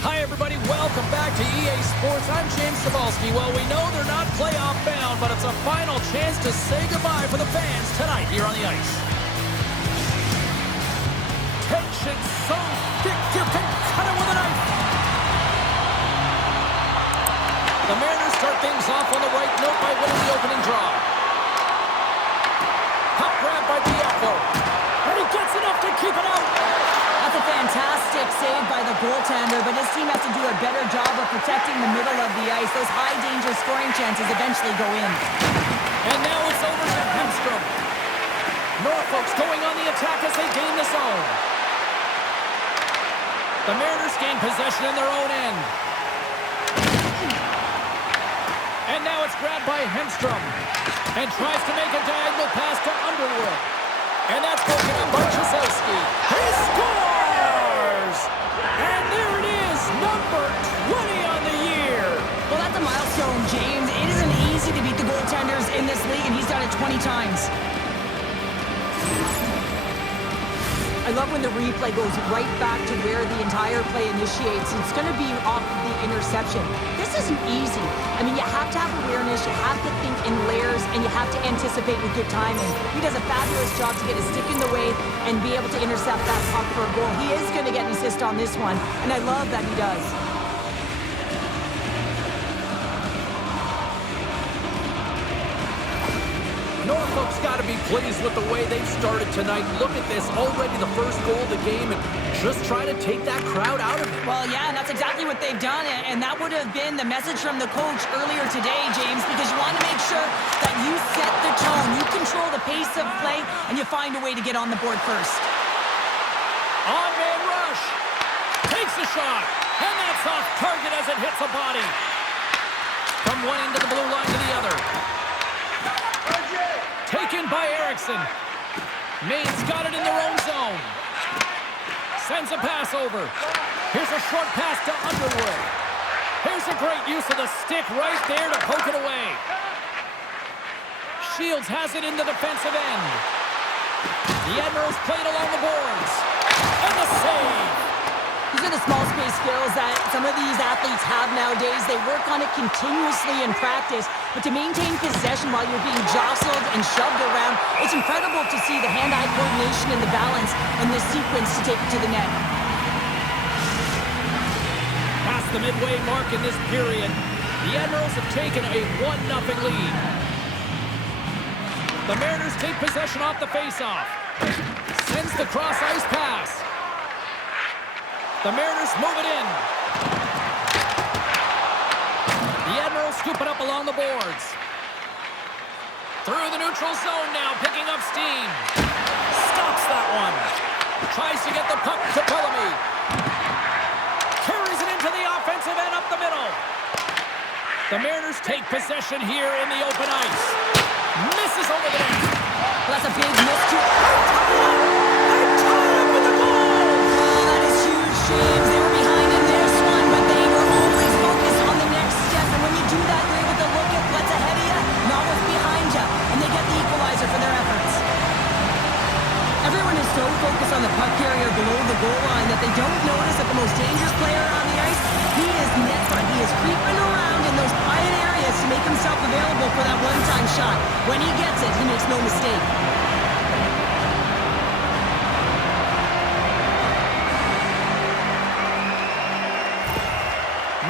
Hi, everybody. Welcome back to EA Sports. I'm James Chyzowski. Well, we know they're not playoff bound, but it's a final chance to say goodbye for the fans tonight here on the ice. Tension so thick you can cut it with a knife. The Mariners start things off on the right note by winning the opening draw. Puck grab by Diaco. And he gets enough to keep it out. That's a fantastic save by the goaltender, but his team has to do a better job of protecting the middle of the ice. Those high-danger scoring chances eventually go in. And now it's over to Hemstrom. Norfolk's going on the attack as they gain the zone. The Mariners gain possession in their own end. And now it's grabbed by Hemstrom. And tries to make a diagonal pass to Underwood. And that's broken up by Chyzowski. He scores! And there it is, number 20 on the year. Well, that's a milestone, James. It isn't easy to beat the goaltenders in this league, and he's done it 20 times. I love when the replay goes right back to where the entire play initiates. It's going to be off of the interception. This isn't easy. I mean, you have to have awareness, you have to think in layers, and you have to anticipate with good timing. He does a fabulous job to get his stick in the way and be able to intercept that puck for a goal. He is going to get an assist on this one, and I love that he does. Norfolk's got to be pleased with the way they've started tonight. Look at this, already the first goal of the game, and just try to take that crowd out of it. Well, yeah, and that's exactly what they've done, and that would have been the message from the coach earlier today, James, because you want to make sure that you set the tone, you control the pace of play, and you find a way to get on the board first. On-man rush. Takes a shot, and that's off target as it hits a body. From one end of the blue line to the other. Taken by Eriksson. Maine's got it in their own zone. Sends a pass over. Here's a short pass to Underwood. Here's a great use of the stick right there to poke it away. Shields has it in the defensive end. The Admirals played along the boards. And the save. These are the small space skills that some of these athletes have nowadays. They work on it continuously in practice, but to maintain possession while you're being jostled and shoved around, it's incredible to see the hand-eye coordination and the balance in this sequence to take it to the net. Past the midway mark in this period, the Admirals have taken a 1-0 lead. The Mariners take possession off the face-off. Sends the cross-ice pass. The Mariners move it in. The Admirals scoop it up along the boards. Through the neutral zone now, picking up steam. Stops that one. Tries to get the puck to Primeau. Carries it into the offensive end up the middle. The Mariners take possession here in the open ice. Misses over the net. Well, that's a big miss too. They're tied up with the goal. James, they were behind in this one, but they were always focused on the next step. And when you do that, you're able to look at what's ahead of you, not what's behind you, and they get the equalizer for their efforts. Everyone is so focused on the puck carrier below the goal line that they don't notice that the most dangerous player on the ice, he is net front. He is creeping around in those quiet areas to make himself available for that one-time shot. When he gets it, he makes no mistake.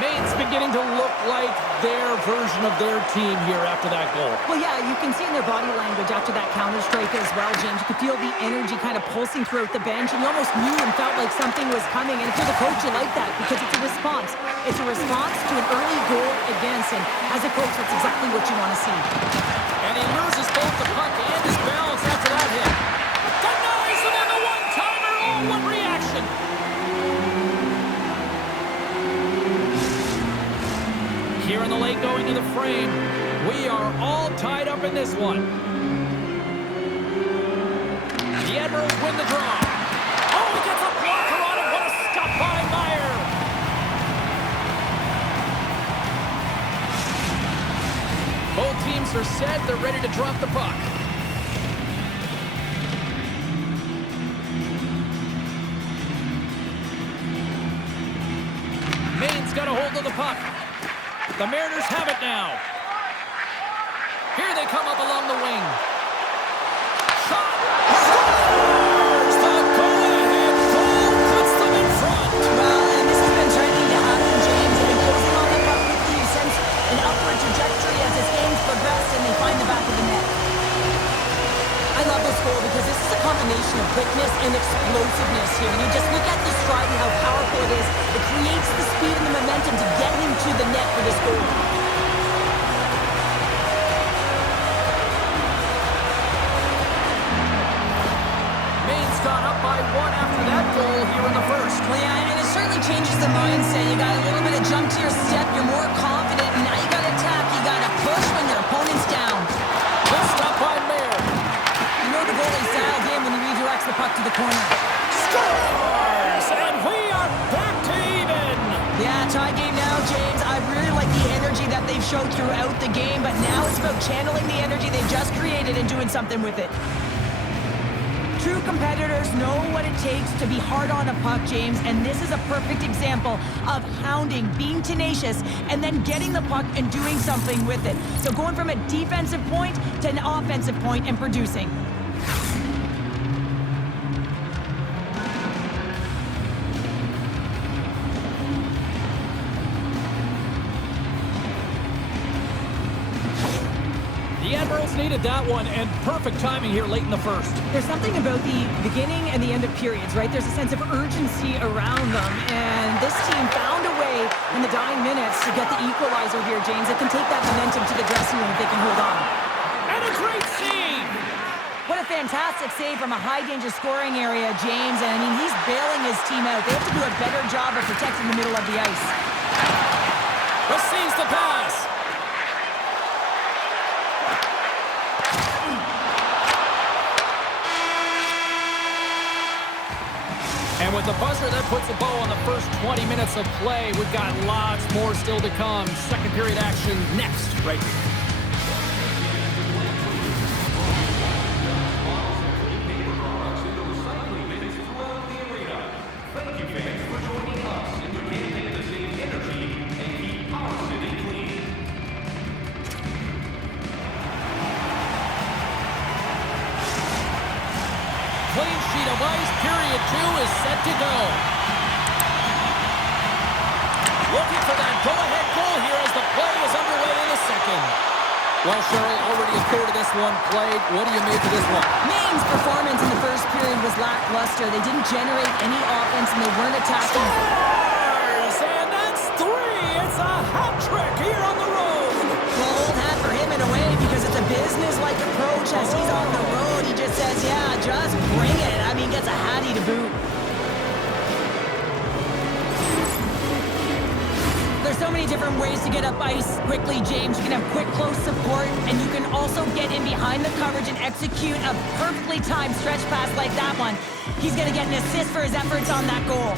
Maine's beginning to look like their version of their team here after that goal. Well, yeah, you can see in their body language after that counter-strike as well, James. You could feel the energy kind of pulsing throughout the bench, and you almost knew and felt like something was coming. And if you're the coach, you like that because it's a response. It's a response to an early goal against, and as a coach, that's exactly what you want to see. And he loses both the puck and his balance after that hit. Denies him on the one-timer. Oh, what reaction! Here in the late going to the frame, we are all tied up in this one. The Admirals win the draw. Oh, he gets a blocker on it. What a stop by Maier. Both teams are set. They're ready to drop the puck. got a hold of the puck. The Mariners have it now. Here they come up along the wing. Shot! Scores! The go-ahead goal puts them in front. Well, and this has been trending to happen, James. They've been closing on the puck quickly. You sense an upward trajectory as this game's progressed, and they find the back of the net. I love this goal because this is a combination of quickness and explosiveness here. You just look at the stride and how powerful it is. It creates the speed and the momentum to get him to the net for this goal. Maine's gone up by 1 after that goal here in the first. Well, yeah, and it certainly changes the mindset. You got a little bit of jump to your step. You're more confident, and now you got to attack. You got to push when your opponent's down. Good stop by Maier. You know the goalie's dialed in when he redirects the puck to the corner. Scores! And we are back to even. Yeah, tie game now, James. I really like the energy that they've showed throughout the game, but now it's about channeling the energy they've just created and doing something with it. True competitors know what it takes to be hard on a puck, James, and this is a perfect example of hounding, being tenacious, and then getting the puck and doing something with it. So going from a defensive point to an offensive point and producing. The Admirals needed that one, and perfect timing here late in the first. There's something about the beginning and the end of periods, right? There's a sense of urgency around them, and this team found a way in the dying minutes to get the equalizer here, James. It can take that momentum to the dressing room if they can hold on. And a great save! What a fantastic save from a high-danger scoring area, James. And, I mean, he's bailing his team out. They have to do a better job of protecting the middle of the ice. Receives the pass. And with the buzzer, that puts a bow on the first 20 minutes of play. We've got lots more still to come. Second period action next, right here. Clean sheet of ice, period 2 is set to go. Looking for that go-ahead goal here as the play is underway in the second. Well, Cheryl, already a third of this one played. What do you make of this one? Maine's performance in the first period was lackluster. They didn't generate any offense, and they weren't attacking. Scores! And that's 3! It's a hat trick here on the road. Well, old hat for him in a way because it's a business-like approach as he's on the road. He just says, yeah, just bring it. I mean, gets a hattie to boot. There's so many different ways to get up ice quickly, James. You can have quick, close support, and you can also get in behind the coverage and execute a perfectly timed stretch pass like that one. He's going to get an assist for his efforts on that goal.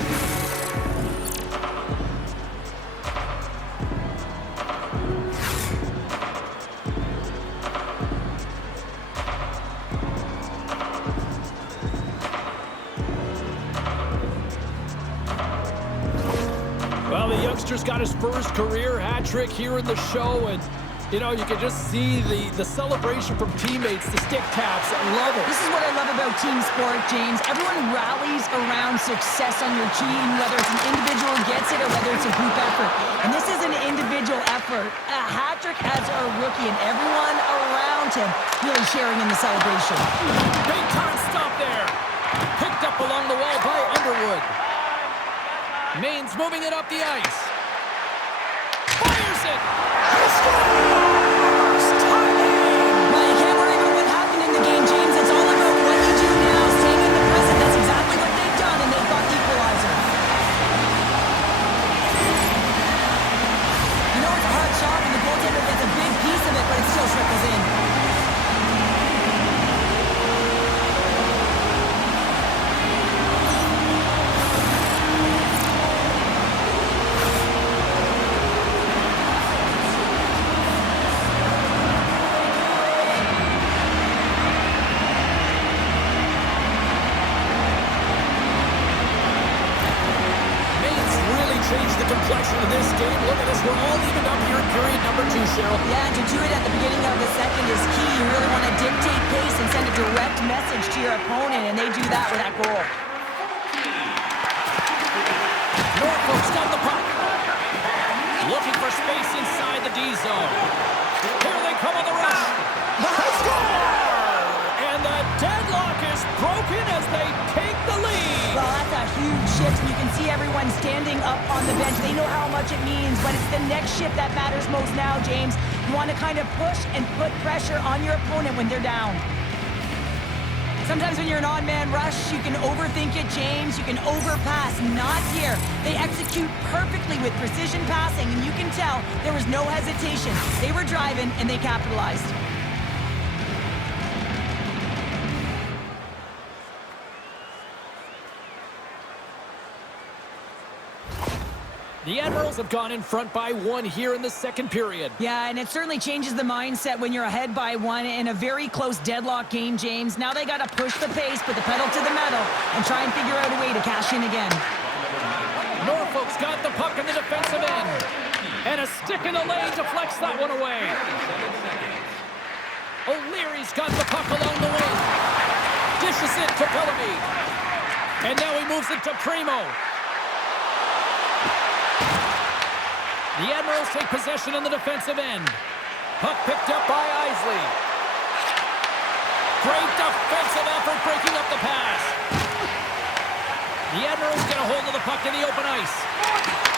Well, the youngster's got his first career hat trick here in the show, and you know, you can just see the celebration from teammates, the stick taps. I love it. This is what I love about team sport, James. Everyone rallies around success on your team, whether it's an individual gets it or whether it's a group effort. And this is an individual effort. A hat trick as a rookie, and everyone around him really sharing in the celebration. Big time stop there. Picked up along the wall by Underwood. Maine's moving it up the ice. Fires it. He scores! Well, you can't worry about what happened in the game, James. It's all about what you do now, staying in the present. That's exactly what they've done, and they've got the equalizer. You know it's a hard shot, and the goaltender gets a big piece of it, but it still trickles in. changed the complexion of this game. Look at this. We're all evened up here in period number 2, Cheryl. Yeah, and to do it at the beginning of the second is key. You really want to dictate pace and send a direct message to your opponent, and they do that with that goal. Norfolk's got the puck. Looking for space inside the D zone. Here they come on the rush. They score! And the deadlock is broken as they take the lead. Well, that's a huge shift. You can see everyone standing up on the bench. They know how much it means, but it's the next shift that matters most now, James. You want to kind of push and put pressure on your opponent when they're down. Sometimes when you're an odd-man rush, you can overthink it, James. You can overpass. Not here. They execute perfectly with precision passing, and you can tell there was no hesitation. They were driving, and they capitalized. The Admirals have gone in front by 1 here in the second period. Yeah, and it certainly changes the mindset when you're ahead by 1 in a very close deadlock game, James. Now they got to push the pace, put the pedal to the metal, and try and figure out a way to cash in again. Norfolk's got the puck in the defensive end. And a stick in the lane deflects that one away. O'Leary's got the puck along the wing. Dishes it to Bellamy. And now he moves it to Primeau. The Admirals take possession in the defensive end. Puck picked up by Isley. Great defensive effort breaking up the pass. The Admirals get a hold of the puck in the open ice.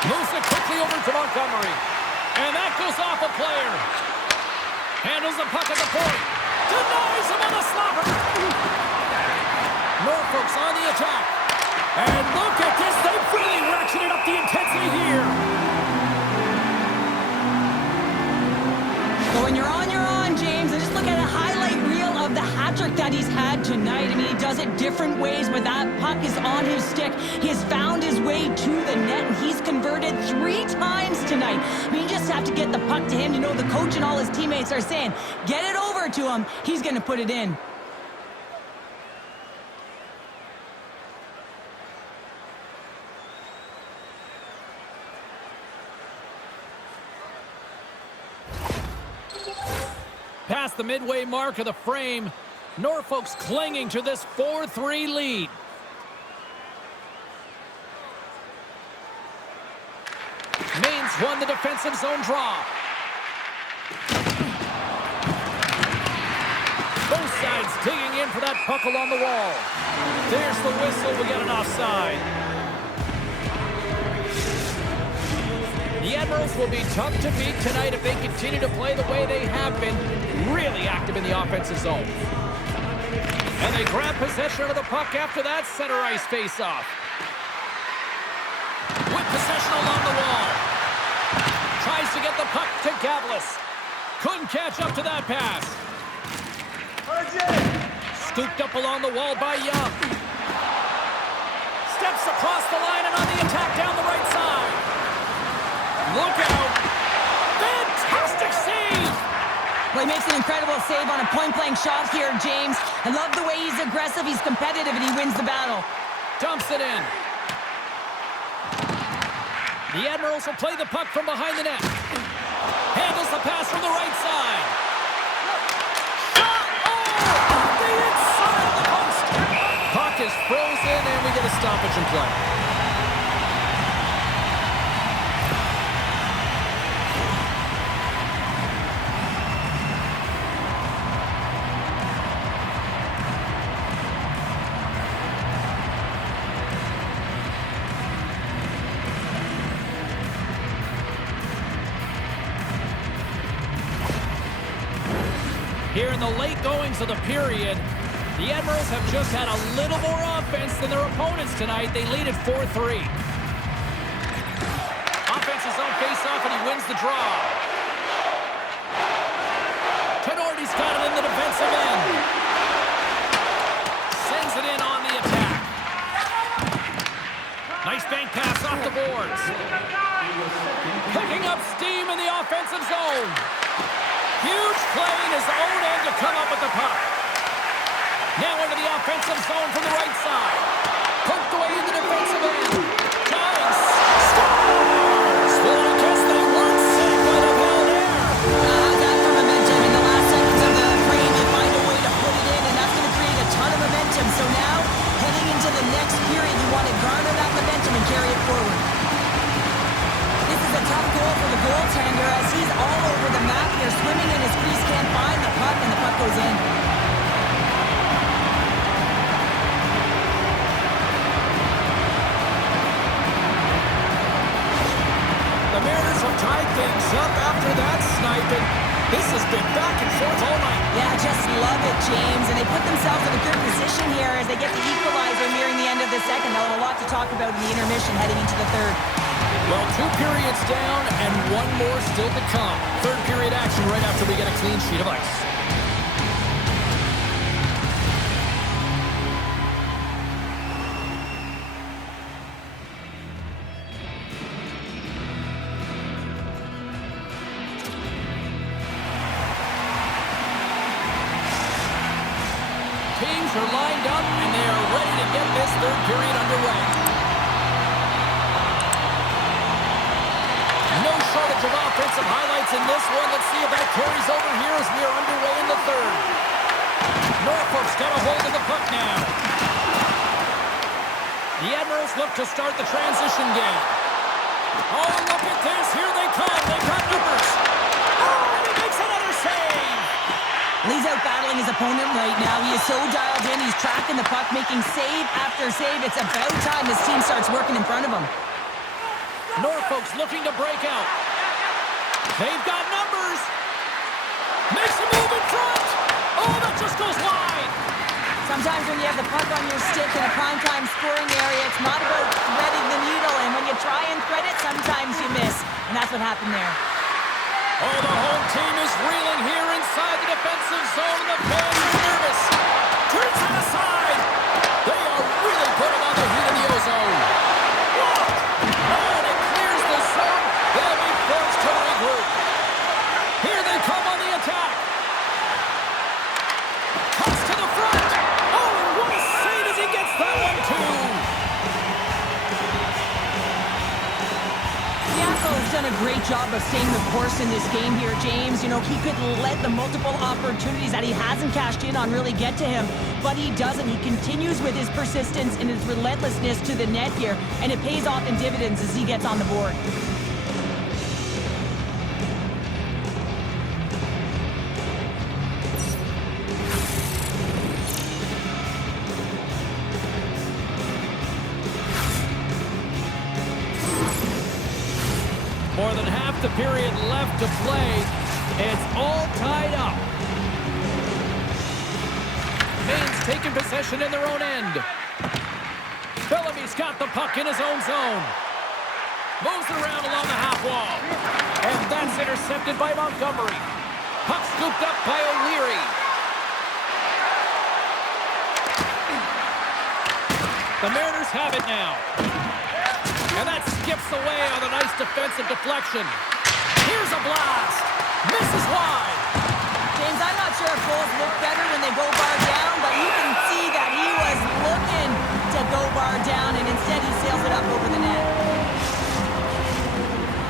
Moves it quickly over to Montgomery. And that goes off a player. Handles the puck at the point. Denies him on the slapper. Norfolk's on the attack. And look at this. They've really ratcheted up the intensity here. But when you're on, James, and just look at a highlight reel of the hat-trick that he's had tonight. I mean, he does it different ways, but that puck is on his stick. He has found his way to the net, and he's converted 3 times tonight. I mean, you just have to get the puck to him. You know, the coach and all his teammates are saying, get it over to him. He's going to put it in. Past the midway mark of the frame, Norfolk's clinging to this 4-3 lead. Maine's won the defensive zone draw. Both sides digging in for that puck along the wall. There's the whistle. We get an offside. The Admirals will be tough to beat tonight if they continue to play the way they have been, really active in the offensive zone. And they grab possession of the puck after that center ice face-off. With possession along the wall. Tries to get the puck to Gavlis. Couldn't catch up to that pass. Scooped up along the wall by Young. Steps across the line and on the attack down the right side. Look out! Fantastic save! Well, he makes an incredible save on a point-blank shot here, James. I love the way he's aggressive, he's competitive, and he wins the battle. Dumps it in. The Admirals will play the puck from behind the net. Handles the pass from the right side. Shot! Oh! Off the inside of the post! Puck is frozen, and we get a stoppage in play. Here in the late goings of the period, the Admirals have just had a little more offense than their opponents tonight. They lead at 4-3. Offense is on face-off, and he wins the draw. Tenorti's got it in the defensive end. Sends it in on the attack. Nice bank pass off the boards. Picking up steam in the offensive zone. Huge play in his own end to come up with the puck. Now into the offensive zone from the right side. Poked away in the defensive end. Nice. Score! been back and forth all night. Yeah, just love it, James. And they put themselves in a good position here as they get the equalizer nearing the end of the second. They'll have a lot to talk about in the intermission heading into the third. Well, 2 periods down and 1 more still to come. Third period action right after we get a clean sheet of ice. Teams are lined up and they are ready to get this third period underway. No shortage of offensive highlights in this one. Let's see if that carries over here as we are underway in the third. Norfolk's got a hold of the puck now. The Admirals look to start the transition game. Oh, look at this. Here they come. They've got numbers. Oh, and he makes another save. He's out battling his opponent right now. He is so dialed in. He's tracking the puck, making save after save. It's about time his team starts working in front of him. Norfolk's looking to break out. They've got numbers. Makes a move in front. Oh, that just goes wide. Sometimes when you have the puck on your stick in a primetime scoring area, it's not about threading the needle. And when you try and thread it, sometimes you miss. And that's what happened there. Oh, the home team is reeling here inside the defensive zone. The fans are nervous. Turns it aside. They are really putting on the heat in the ozone. Look. Oh, and it clears the zone. They'll be forced to regroup. Here they come on the attack. Toss to the front. Oh, and what a save as he gets that one, too. Diaco's done a great job of staying the course in this game here, James. You know, he could let the multiple opportunities that he hasn't cashed in on really get to him, but he doesn't. He continues with his persistence and his relentlessness to the net here, and it pays off in dividends as he gets on the board. More than half the period left to play. It's all tied up. Maine's taking possession in their own end. Bellamy's got the puck in his own zone. Moves it around along the half wall. And that's intercepted by Montgomery. Puck scooped up by O'Leary. The Mariners have it now. And that skips away on a nice defensive deflection. Here's a blast. Misses wide. James, I'm not sure if goals look better when they go bar down, but you can see that he was looking to go bar down, and instead he sails it up over the net.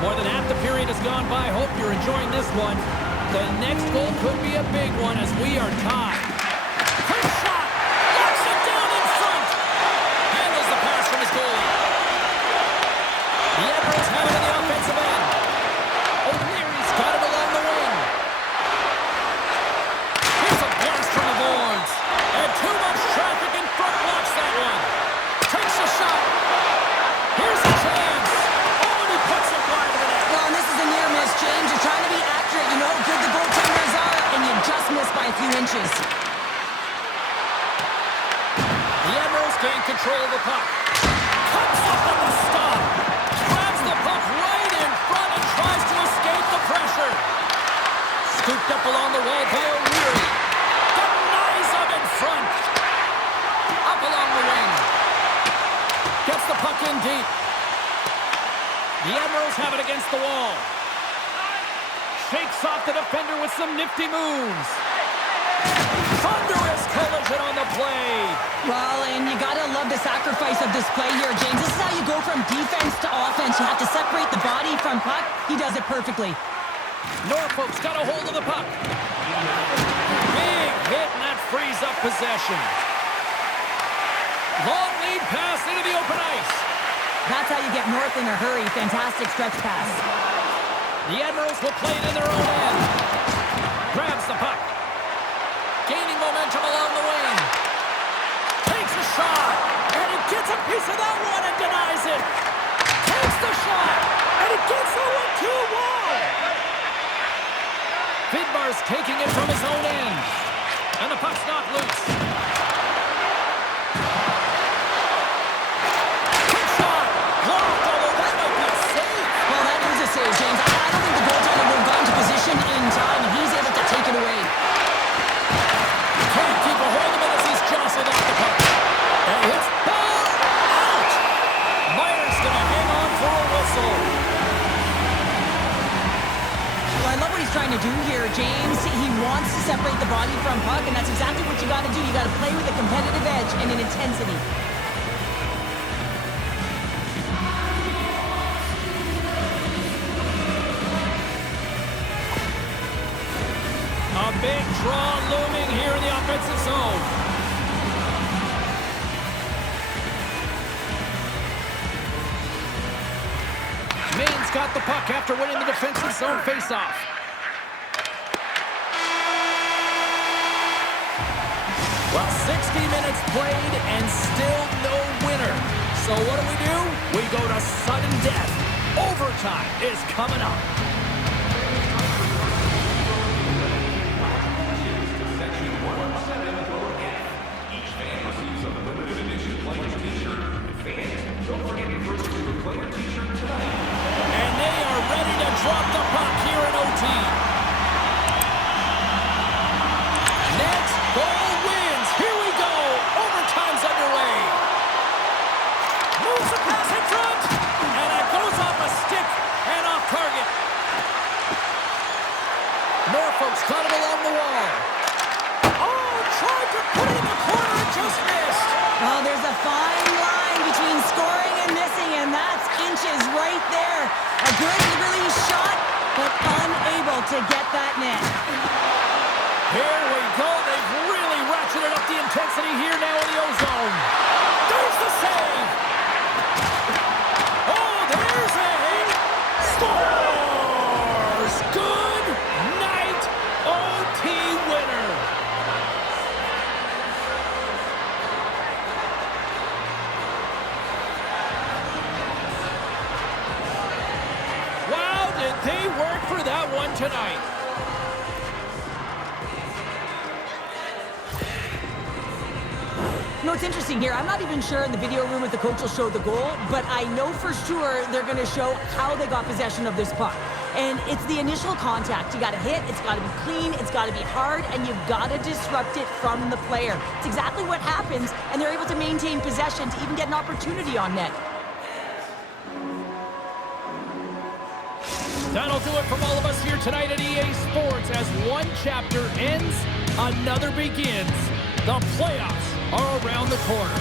More than half the period has gone by. Hope you're enjoying this one. The next goal could be a big one as we are tied. Quick shot. Locks it down in front. Handles the pass from his goalie. The Admirals have it in the offensive end. O'Leary's got it along the wing. Here's a blast from the boards. And too much traffic in front blocks that one. Takes a shot. Here's a chance. Oh, and he puts it wide of the net. Well, and this is a near miss, James. You're trying to be accurate. You know how good the goaltenders are, and you just miss by a few inches. The Admirals gain control of the puck. Comes up on the stop. Grabs the puck right in front and tries to escape the pressure. Scooped up along the wall by O'Leary. Denies him in front. Up along the wing. Gets the puck in deep. The Admirals have it against the wall. Shakes off the defender with some nifty moves. Thunderous collision on the play. Well, and you gotta love the sacrifice of this play here, James. This is how you go from defense to offense. You have to separate the body from puck. He does it perfectly. Norfolk's got a hold of the puck. Big hit, and that frees up possession. Long lead pass into the open ice. That's how you get north in a hurry. Fantastic stretch pass. The Admirals will play it in their own end. Grabs the puck. Gaining momentum along the wing. Takes a shot. And he gets a piece of that one and denies it. Takes the shot. And he gets the one 2 wall. Fid by Stars taking it from his own end. And the puck's not loose. Quick shot. Blocked, although that might be a save. Well, that is a save, James. I don't think the goaltender would have gotten to position in time, and he's able to take it away. Can't keep a hold of it as he's jostled off the puck. And hits ball out. Maier's going to hang on for a whistle. Well, I love what he's trying to do here, James. He wants to separate the body from puck, and that's exactly what you got to do. You got to play with a competitive edge and an intensity. A big draw looming here in the offensive zone. Maine's got the puck after winning the defensive zone faceoff. Well, 60 minutes played and still no winner. So what do? We go to sudden death. Overtime is coming up. And they are ready to drop the puck here in OT. Next goal wins. Here we go. Overtime's underway. Moves the pass in front. And it goes off a stick and off target. Norfolk's got it along the wall. Oh, tried to put it in the corner and just missed. Oh, there's a fine line between scoring and missing, and that's inches right there. A good release shot, but unable to get that net. Here we go. They've really ratcheted up the intensity here now in the O-zone. There's the save. Oh, there's a hit. Scores. Good night, OT winner. Wow, did they work for that one tonight. You know, it's interesting here. I'm not even sure in the video room if the coach will show the goal, but I know for sure they're going to show how they got possession of this puck. And it's the initial contact. You got to hit, it's got to be clean, it's got to be hard, and you've got to disrupt it from the player. It's exactly what happens, and they're able to maintain possession to even get an opportunity on net. That'll do it from all of us here tonight at EA Sports. As one chapter ends, another begins. The playoffs are around the corner.